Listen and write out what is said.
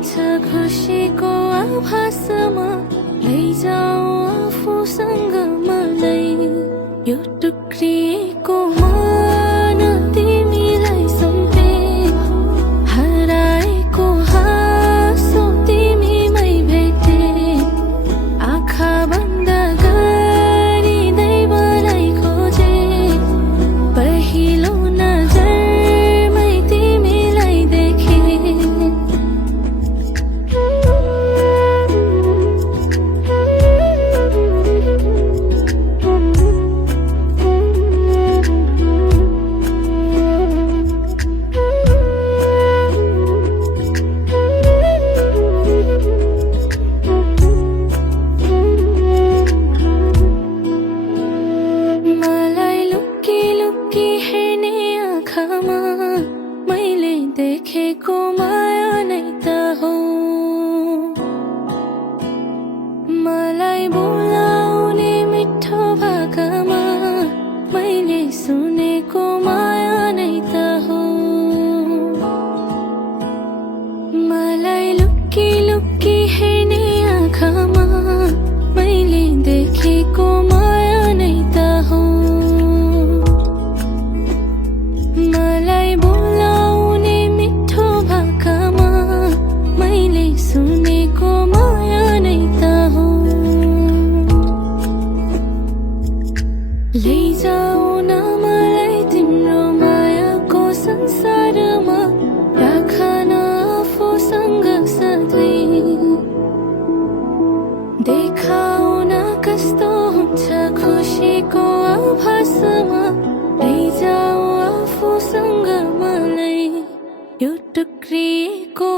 हुन्छ खुसीको आभासमा लैजाऊ आफूसँग मलाई यो टुक्रिएको मन तिमीलाई सम्झे हराएको हाँसो तिमीमै भेटे आँखा बन्द गरी दैवलाई खोजे पहिलो नजरमै तिमीलाई देखे मैले देखेको माया नै त हो मलाई बोलाउने मिठो भाकामा मैले सुनेको माया नै त हो मलाई लुक्की लुक्की हेर्ने आँखामा मैले देखेको माया नै त हो मलाई बोलाउने मिठो भाकामा मैले सुनेको माया नै त हो लैजाऊ न मलाई तिम्रो मायाको संसारमा राख न आफूसँग सधैँ देखाऊ न कस्तो हुन्छ खुसीको आभासमा लैजाऊ आफूसँग मलाई यो टुक्रिएको